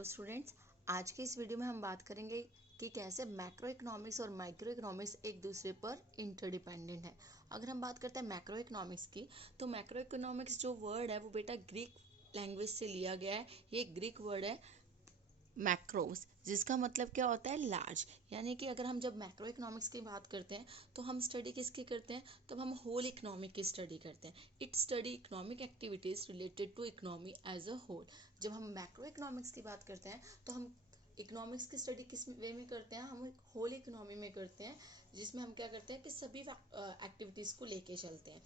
Hello students, आज की इस वीडियो में हम बात करेंगे कि कैसे मैक्रो इकोनॉमिक्स और माइक्रो इकोनॉमिक्स एक दूसरे पर इंटरडिपेंडेंट है। अगर हम बात करते हैं मैक्रो इकोनॉमिक्स की, तो मैक्रो इकोनॉमिक्स जो वर्ड है वो बेटा ग्रीक लैंग्वेज से लिया गया है। ये ग्रीक वर्ड है मैक्रोस, जिसका मतलब क्या होता है लार्ज। यानी कि अगर हम जब मैक्रो इकोनॉमिक्स की बात करते हैं तो हम स्टडी किसकी करते हैं, तो हम होल इकोनॉमिक की स्टडी करते हैं। It study economic activities related to economy as a whole. जब हम मैक्रो इकोनॉमिक्स की बात करते हैं तो हम इकोनॉमिक्स की स्टडी किस वे में करते हैं, हम होल इकोनॉमी में करते हैं, जिसमें हम क्या करते हैं कि सभी एक्टिविटीज़ को लेके चलते हैं।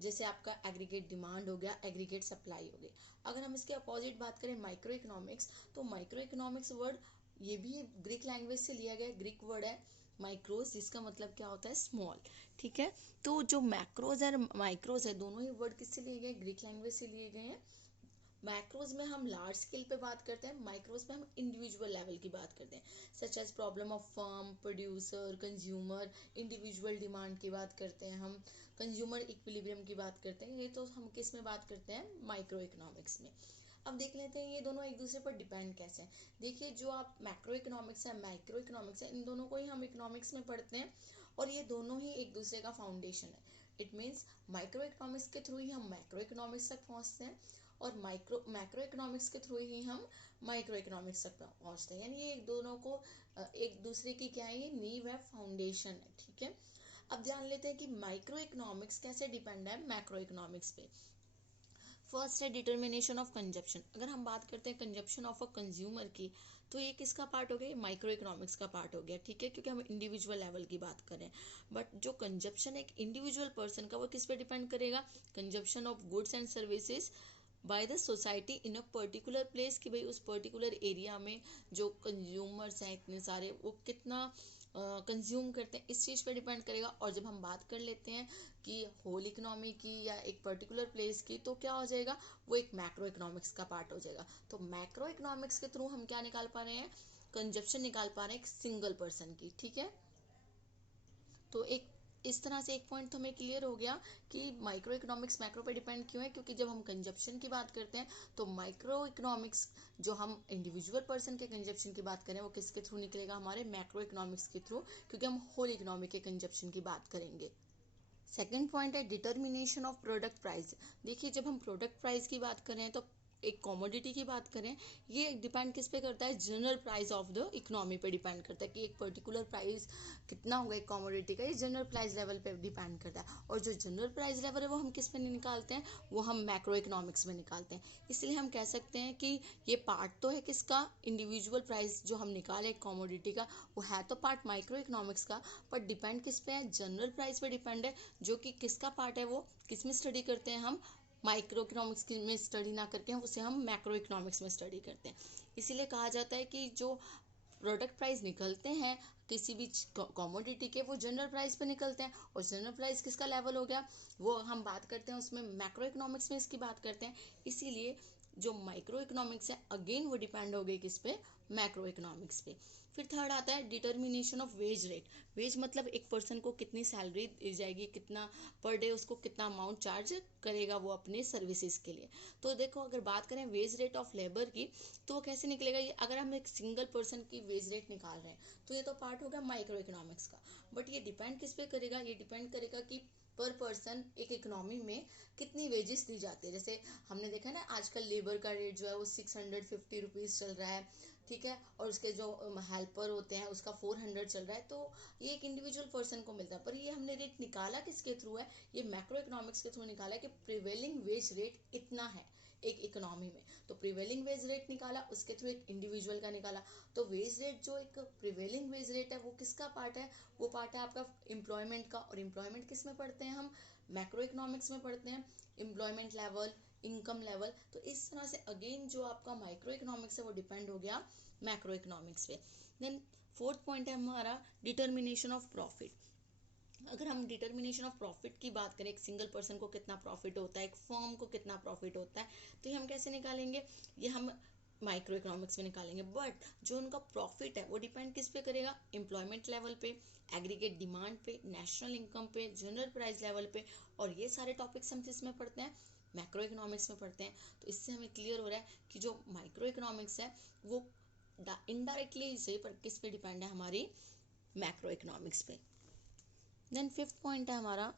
जैसे आपका एग्रीगेट डिमांड हो गया, एग्रीगेट सप्लाई हो गई। अगर हम इसके अपोजिट बात करें माइक्रो इकोनॉमिक्स, तो माइक्रो इकोनॉमिक्स वर्ड ये भी ग्रीक लैंग्वेज से लिया गया ग्रीक वर्ड है माइक्रोज, जिसका मतलब क्या होता है स्मॉल। ठीक है, तो जो मैक्रोज और माइक्रोज है दोनों ही वर्ड किससे लिए गए, ग्रीक लैंग्वेज से लिए गए हैं। मैक्रोज में हम लार्ज स्केल पे बात करते हैं, माइक्रोज में हम इंडिविजुअल लेवल की बात करते हैं, such as problem of firm, producer, consumer, individual demand की बात करते हैं, हम कंज्यूमर इक्विलिब्रियम की बात करते हैं। ये तो हम किस में बात करते हैं, माइक्रो इकोनॉमिक्स में। अब देख लेते हैं ये दोनों एक दूसरे पर डिपेंड कैसे हैं। देखिए, जो आप मैक्रो इकोनॉमिक्स है, माइक्रो इकोनॉमिक्स है, इन दोनों को ही हम इकोनॉमिक्स में पढ़ते हैं और ये दोनों ही एक दूसरे का फाउंडेशन है। इट मीन्स माइक्रो इकोनॉमिक्स के थ्रू ही हम मैक्रो इकोनॉमिक्स तक पहुंचते हैं और मैक्रो इकोनॉमिक्स के थ्रू ही हम माइक्रो इकोनॉमिक्स तक पहुंचते हैं। यानी ये एक दोनों को एक दूसरे की क्या है, ये नींव है, फाउंडेशन है। ठीक है, अब जान लेते हैं कि माइक्रो इकोनॉमिक्स कैसे डिपेंड है मैक्रो इकोनॉमिक्स पे। फर्स्ट है डिटर्मिनेशन ऑफ कंजप्शन। अगर हम बात करते हैं कंजप्शन ऑफ अ कंज्यूमर की, तो ये किसका पार्ट हो गया, माइक्रो इकोनॉमिक्स का पार्ट हो गया। ठीक है, क्योंकि हम इंडिविजुअल लेवल की बात करें। बट जो कंजप्शन एक इंडिविजुअल पर्सन का, वो किस पे डिपेंड करेगा, consumption of goods and services by the society in a particular place, कि भाई उस पर्टिकुलर एरिया में जो कंज्यूमर्स हैं इतने सारे, वो कितना कंज्यूम करते हैं, इस चीज़ पे डिपेंड करेगा। और जब हम बात कर लेते हैं कि होल इकोनॉमी की या एक पर्टिकुलर प्लेस की, तो क्या हो जाएगा, वो एक मैक्रो इकोनॉमिक्स का पार्ट हो जाएगा। तो मैक्रो इकोनॉमिक्स के थ्रू हम क्या निकाल पा रहे हैं, कंजप्शन निकाल पा रहे हैं एक सिंगल पर्सन की। ठीक है, तो एक इस तरह से एक पॉइंट तो हमें क्लियर हो गया कि माइक्रो इकोनॉमिक्स मैक्रो पे डिपेंड क्यों है, क्योंकि जब हम कंजप्शन की बात करते हैं तो माइक्रो इकोनॉमिक्स जो हम इंडिविजुअल पर्सन के कंजप्शन की बात करें, वो किसके थ्रू निकलेगा, हमारे मैक्रो इकोनॉमिक्स के थ्रू, क्योंकि हम होल इकोनॉमिक के कंजप्शन की बात करेंगे। सेकेंड पॉइंट है डिटर्मिनेशन ऑफ प्रोडक्ट प्राइस। देखिए, जब हम प्रोडक्ट प्राइस की बात करें तो एक कमोडिटी की बात करें, ये डिपेंड किस पे करता है, general price of the economy पे डिपेंड करता है कि एक पर्टिकुलर प्राइस कितना होगा एक कमोडिटी का, ये जनरल प्राइस लेवल पे डिपेंड करता है। और जो जनरल प्राइस लेवल है वो हम किस पे निकालते हैं, वो हम मैक्रो इकोनॉमिक्स में निकालते हैं। इसलिए हम कह सकते हैं कि ये पार्ट तो है किसका, इंडिविजुअल प्राइस जो हम निकाले एक कमोडिटी का, वो है तो पार्ट माइक्रो इकोनॉमिक्स का, पर डिपेंड किस पे है, जनरल प्राइस पे डिपेंड है, जो कि किसका पार्ट है, वो किस में स्टडी करते हैं, हम माइक्रो इकोनॉमिक्स में स्टडी ना करके हम उसे हम मैक्रो इकोनॉमिक्स में स्टडी करते हैं। इसीलिए कहा जाता है कि जो प्रोडक्ट प्राइस निकलते हैं किसी भी कमोडिटी के, वो जनरल प्राइस पे निकलते हैं। और जनरल प्राइस किसका लेवल हो गया, वो हम बात करते हैं उसमें मैक्रो इकोनॉमिक्स में इसकी बात करते हैं। इसीलिए जो माइक्रो इकोनॉमिक्स है अगेन वो डिपेंड हो गई किस पे, मैक्रो इकोनॉमिक्स पे। फिर थर्ड आता है determination of wage rate. Wage मतलब एक पर्सन को कितनी सैलरी दी जाएगी, कितना पर डे उसको कितना अमाउंट चार्ज करेगा वो अपने सर्विसेज के लिए। तो देखो, अगर बात करें वेज रेट ऑफ लेबर की, तो वो कैसे निकलेगा, ये अगर हम एक सिंगल पर्सन की वेज रेट निकाल रहे हैं तो ये तो पार्ट होगा माइक्रो इकोनॉमिक्स का। बट ये डिपेंड किस पे करेगा, ये डिपेंड करेगा कि पर पर्सन एक इकोनॉमी में कितनी वेजेस दी जाती है। जैसे हमने देखा ना, आजकल लेबर का रेट जो है वो 650 रुपीज़ चल रहा है। ठीक है, और उसके जो हेल्पर होते हैं उसका 400 चल रहा है। तो ये एक इंडिविजुअल पर्सन को मिलता है, पर ये हमने रेट निकाला किसके थ्रू है, ये मैक्रो इकोनॉमिक्स के थ्रू निकाला है कि प्रिवेलिंग वेज रेट इतना है एक इकोनॉमी में। तो प्रिवेलिंग वेज रेट निकाला, उसके थ्रू एक इंडिविजुअल का निकाला। तो वेज रेट जो एक प्रिवेलिंग वेज रेट है वो किसका पार्ट है, वो पार्ट है आपका एम्प्लॉयमेंट का। और एम्प्लॉयमेंट किस में पढ़ते हैं, हम मैक्रो इकोनॉमिक्स में पढ़ते हैं, एम्प्लॉयमेंट लेवल, इनकम लेवल। तो इस तरह से अगेन जो आपका माइक्रो इकोनॉमिक्स है वो डिपेंड हो गया मैक्रो इकोनॉमिक्स पे। देन फोर्थ पॉइंट है हमारा डिटर्मिनेशन ऑफ प्रॉफिट। अगर हम डिटर्मिनेशन ऑफ प्रॉफिट की बात करें, एक सिंगल पर्सन को कितना प्रॉफिट होता है, एक फर्म को कितना प्रॉफिट होता है, तो ये हम कैसे निकालेंगे, ये हम माइक्रो इकोनॉमिक्स में निकालेंगे। बट जो उनका प्रॉफिट है वो डिपेंड किस पे करेगा, एम्प्लॉयमेंट लेवल पे, एग्रीगेट डिमांड पे, नेशनल इनकम पे, जनरल प्राइस लेवल पे। और ये सारे टॉपिक्स हम किस में पढ़ते हैं, मैक्रो इकोनॉमिक्स में पढ़ते हैं। तो इससे हमें क्लियर हो रहा है कि जो माइक्रो इकोनॉमिक्स है वो इनडायरेक्टली किस पे डिपेंड है, हमारी मैक्रो इकोनॉमिक्स पे। देन फिफ्थ पॉइंट है हमारा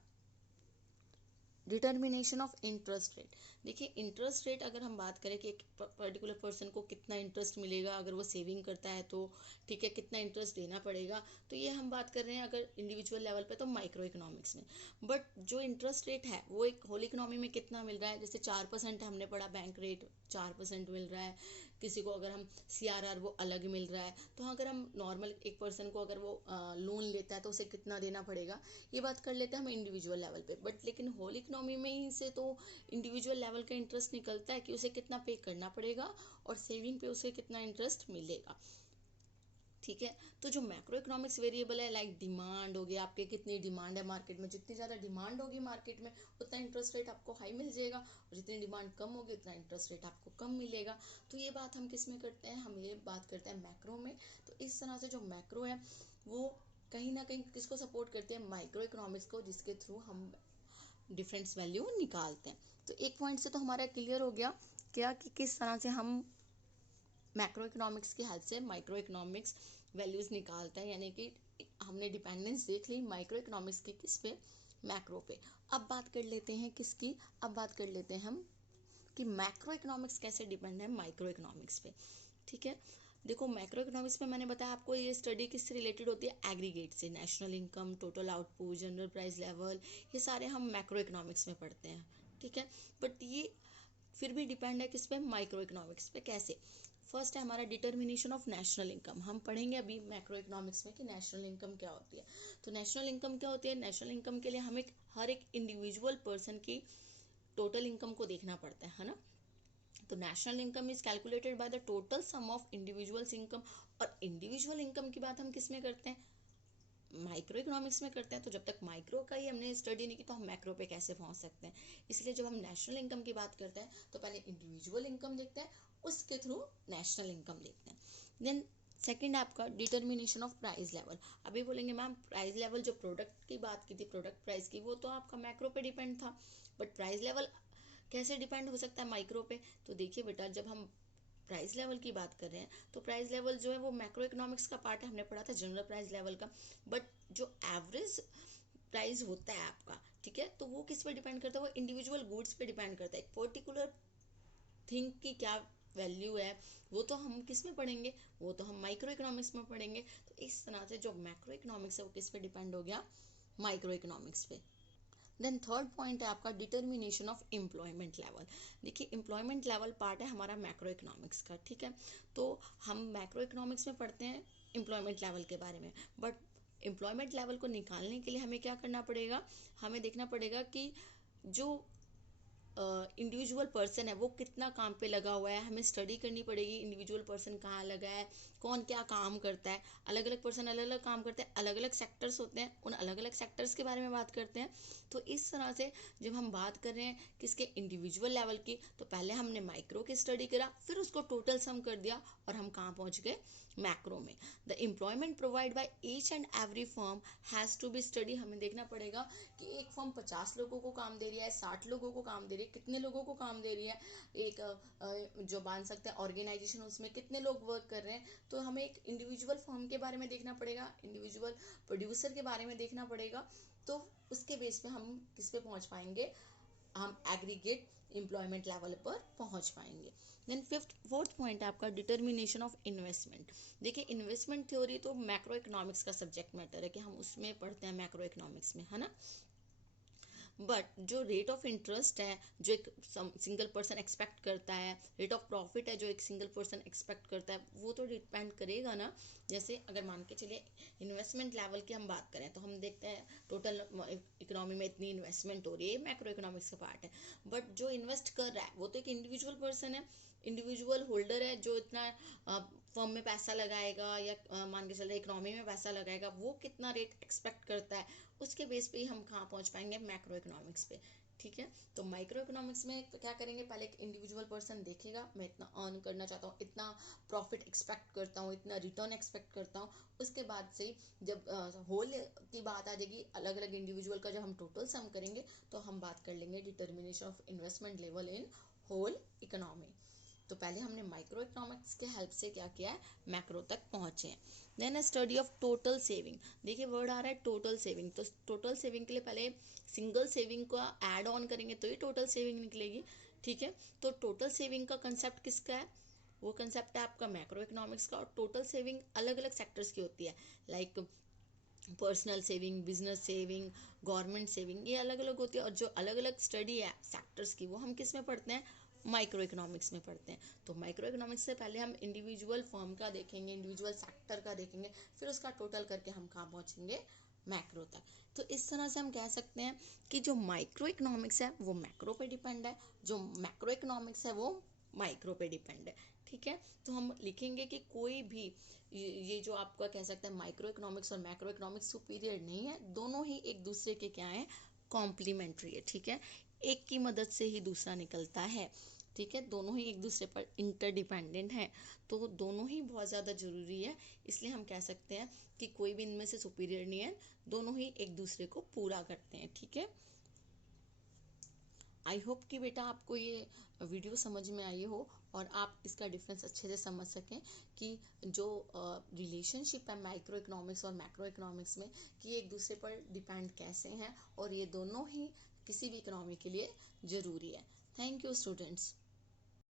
डिटर्मिनेशन ऑफ इंटरेस्ट रेट। देखिए इंटरेस्ट रेट अगर हम बात करें कि एक पर्टिकुलर पर्सन को कितना इंटरेस्ट मिलेगा अगर वो सेविंग करता है, तो ठीक है कितना इंटरेस्ट देना पड़ेगा, तो ये हम बात कर रहे हैं अगर इंडिविजुअल लेवल पे तो माइक्रो इकोनॉमिक्स में। बट जो इंटरेस्ट रेट है वो एक होल इकोनॉमी में कितना मिल रहा है, जैसे 4% हमने पढ़ा बैंक रेट 4% मिल रहा है, किसी को अगर हम CRR वो अलग मिल रहा है, तो अगर हम नॉर्मल एक पर्सन को अगर वो लोन लेता है तो उसे कितना देना पड़ेगा, ये बात कर लेते हैं हम इंडिविजुअल लेवल पे। बट लेकिन होल इकोनॉमी में ही से तो इंडिविजुअल लेवल का इंटरेस्ट निकलता है कि उसे कितना पे करना पड़ेगा और सेविंग पे उसे कितना इंटरेस्ट मिलेगा, ठीक है। तो जो मैक्रो इकोनॉमिक्स वेरिएबल है लाइक डिमांड हो गया, आपके कितनी डिमांड है मार्केट में, जितनी ज़्यादा डिमांड होगी मार्केट में उतना इंटरेस्ट रेट आपको हाई मिल जाएगा, और जितनी डिमांड कम होगी उतना इंटरेस्ट रेट आपको कम मिलेगा। तो ये बात हम किस में करते हैं, हम ये बात करते हैं मैक्रो में। तो इस तरह से जो मैक्रो है वो कहीं ना कहीं किसको सपोर्ट करते हैं, माइक्रो इकोनॉमिक्स को, जिसके थ्रू हम डिफरेंस वैल्यू निकालते हैं। तो एक पॉइंट से तो हमारा क्लियर हो गया क्या कि किस तरह से हम मैक्रो इकोनॉमिक्स की हेल्प से माइक्रो इकोनॉमिक्स वैल्यूज निकालते हैं, यानी कि हमने डिपेंडेंस देख ली माइक्रो इकोनॉमिक्स की किस पे, मैक्रो पे। अब बात कर लेते हैं किसकी, अब बात कर लेते हैं हम कि मैक्रो इकोनॉमिक्स कैसे डिपेंड है माइक्रो इकोनॉमिक्स पे, ठीक है। देखो मैक्रो इकोनॉमिक्स में मैंने बताया आपको ये स्टडी किससे रिलेटेड होती है, एग्रीगेट से, national income, total output, general price level, ये सारे हम मैक्रो इकोनॉमिक्स में पढ़ते हैं, ठीक है। बट ये फिर भी डिपेंड है किस पे, माइक्रो इकोनॉमिक्स पे। कैसे, फर्स्ट है हमारा डिटर्मिनेशन ऑफ नेशनल इनकम। हम पढ़ेंगे अभी मैक्रो इकोनॉमिक्स में कि नेशनल इनकम क्या होती है। तो नेशनल इनकम क्या होती है, नेशनल इनकम के लिए हमें हर एक इंडिविजुअल पर्सन की टोटल इनकम को देखना पड़ता है ना। तो national income is calculated by the total sum of individuals income. और इंडिविजुअल इनकम की बात हम किस में करते हैं, माइक्रो इकोनॉमिक्स में करते हैं। तो जब तक माइक्रो का ही हमने स्टडी नहीं की तो हम मैक्रो पे कैसे पहुंच सकते हैं। इसलिए जब हम नेशनल इनकम की बात करते हैं तो पहले इंडिविजुअल इनकम देखते हैं, उसके थ्रू नेशनल इनकम देखते हैं। देन सेकंड आपका डिटर्मिनेशन ऑफ प्राइस लेवल। अभी बोलेंगे मैम प्राइस लेवल, जो प्रोडक्ट की बात की थी, प्रोडक्ट प्राइस की, वो तो आपका मैक्रो पे डिपेंड था, बट प्राइस लेवल कैसे डिपेंड हो सकता है माइक्रो पे। तो देखिए बेटा, जब हम प्राइस लेवल की बात कर रहे हैं तो प्राइस लेवल जो है वो मैक्रो इकोनॉमिक्स का पार्ट है, हमने पढ़ा था जनरल प्राइस लेवल का। बट जो एवरेज प्राइस होता है आपका, ठीक है, तो वो किस पे डिपेंड करता है, वो इंडिविजुअल गुड्स पे डिपेंड करता है। एक पर्टिकुलर थिंग की क्या वैल्यू है वो तो हम किस में पढ़ेंगे, वो तो हम माइक्रो इकोनॉमिक्स में पढ़ेंगे। तो इस तरह से जो मैक्रो इकोनॉमिक्स है वो किस पे डिपेंड हो गया, माइक्रो इकोनॉमिक्स पे। देन थर्ड पॉइंट है आपका डिटर्मिनेशन ऑफ एम्प्लॉयमेंट लेवल। देखिए एम्प्लॉयमेंट लेवल पार्ट है हमारा मैक्रो इकोनॉमिक्स का, ठीक है। तो हम मैक्रो इकोनॉमिक्स में पढ़ते हैं एम्प्लॉयमेंट लेवल के बारे में, बट एम्प्लॉयमेंट लेवल को निकालने के लिए हमें क्या करना पड़ेगा, हमें देखना पड़ेगा कि जो इंडिविजुअल पर्सन है वो कितना काम पे लगा हुआ है, हमें स्टडी करनी पड़ेगी इंडिविजुअल पर्सन कहाँ लगा है, कौन क्या काम करता है। अलग अलग पर्सन अलग अलग काम करते हैं, अलग अलग सेक्टर्स होते हैं, उन अलग अलग सेक्टर्स के बारे में बात करते हैं। तो इस तरह से जब हम बात कर रहे हैं किसके, इंडिविजुअल लेवल की, तो पहले हमने माइक्रो की स्टडी करा, फिर उसको टोटल सम कर दिया और हम कहाँ पहुँच गए, मैक्रो में। The employment provide by each and every firm has to be study. हमें देखना पड़ेगा कि एक फर्म 50 लोगों को काम दे रही है, 60 लोगों को काम दे रही है, कितने लोगों को काम दे रही है, एक जो मान सकते हैं ऑर्गेनाइजेशन, उसमें कितने लोग वर्क कर रहे हैं। तो हमें एक इंडिविजुअल फर्म के बारे में देखना पड़ेगा, इंडिविजुअल प्रोड्यूसर के बारे में देखना पड़ेगा। तो उसके बेस पे हम किस पे पहुंच पाएंगे, हम एग्रीगेट एम्प्लॉयमेंट लेवल पर पहुंच पाएंगे। देन फोर्थ पॉइंट है आपका डिटर्मिनेशन ऑफ इन्वेस्टमेंट। देखिए इन्वेस्टमेंट थ्योरी तो मैक्रो इकोनॉमिक्स का सब्जेक्ट मैटर है कि हम उसमें पढ़ते हैं मैक्रो इकोनॉमिक्स में, है ना। बट जो रेट ऑफ इंटरेस्ट है जो एक सिंगल पर्सन एक्सपेक्ट करता है, रेट ऑफ प्रॉफिट है जो एक सिंगल पर्सन एक्सपेक्ट करता है, वो तो डिपेंड करेगा ना। जैसे अगर मान के चलिए इन्वेस्टमेंट लेवल की हम बात करें तो हम देखते हैं टोटल इकोनॉमी में इतनी इन्वेस्टमेंट हो रही है, मैक्रो इकोनॉमिक्स का पार्ट है। बट जो इन्वेस्ट कर रहा है वो तो एक इंडिविजुअल पर्सन है, इंडिविजुअल होल्डर है, जो इतना फर्म में पैसा लगाएगा या मान के चल रहे इकोनॉमी में पैसा लगाएगा, वो कितना रेट एक्सपेक्ट करता है, उसके बेस पे ही हम कहाँ पहुँच पाएंगे, मैक्रो इकोनॉमिक्स पे। ठीक है। तो माइक्रो इकोनॉमिक्स में क्या करेंगे, पहले एक इंडिविजुअल पर्सन देखेगा मैं इतना अर्न करना चाहता हूँ, इतना प्रॉफिट एक्सपेक्ट करता हूँ, इतना रिटर्न एक्सपेक्ट करता हूँ। उसके बाद से जब होल की बात आ जाएगी, अलग अलग इंडिविजुअल का जब हम टोटल सम करेंगे तो हम बात कर लेंगे determination of investment level in whole economy. तो पहले हमने माइक्रो इकोनॉमिक्स के हेल्प से क्या किया है, मैक्रो तक पहुंचे हैं। Then study of total saving, देखिए वर्ड आ रहा है टोटल सेविंग, तो टोटल सेविंग के लिए पहले सिंगल सेविंग का ऐड ऑन करेंगे तो ही टोटल सेविंग निकलेगी। ठीक है, तो टोटल सेविंग का कंसेप्ट किसका है, वो कंसेप्ट है आपका मैक्रो इकोनॉमिक्स का। और टोटल सेविंग अलग अलग सेक्टर्स की होती है, like personal saving, business saving, government saving, ये अलग अलग होती है। और जो अलग अलग स्टडी है सेक्टर्स की, वो हम किस में पढ़ते हैं, माइक्रो इकोनॉमिक्स में पढ़ते हैं। तो माइक्रो इकोनॉमिक्स से पहले हम इंडिविजुअल फर्म का देखेंगे, इंडिविजुअल सेक्टर का देखेंगे, फिर उसका टोटल करके हम कहाँ पहुँचेंगे, मैक्रो तक। तो इस तरह से हम कह सकते हैं कि जो माइक्रो इकोनॉमिक्स है वो मैक्रो पे डिपेंड है, जो मैक्रो इकोनॉमिक्स है वो माइक्रो पे डिपेंड है। ठीक है, तो हम लिखेंगे कि कोई भी ये जो आपका कह सकते हैं माइक्रो इकोनॉमिक्स और मैक्रो इकोनॉमिक्स सुपीरियर नहीं है, दोनों ही एक दूसरे के क्या है, कॉम्प्लीमेंट्री है। ठीक है, एक की मदद से ही दूसरा निकलता है। ठीक है, दोनों ही एक दूसरे पर इंटरडिपेंडेंट है, तो दोनों ही बहुत ज़्यादा ज़रूरी है। इसलिए हम कह सकते हैं कि कोई भी इनमें से सुपीरियर नहीं है, दोनों ही एक दूसरे को पूरा करते हैं। ठीक है, आई होप कि बेटा आपको ये वीडियो समझ में आई हो और आप इसका डिफरेंस अच्छे से समझ सकें कि जो रिलेशनशिप है माइक्रो इकोनॉमिक्स और मैक्रो इकोनॉमिक्स में, कि एक दूसरे पर डिपेंड कैसे हैं और ये दोनों ही किसी भी इकोनॉमी के लिए ज़रूरी है। Thank you students.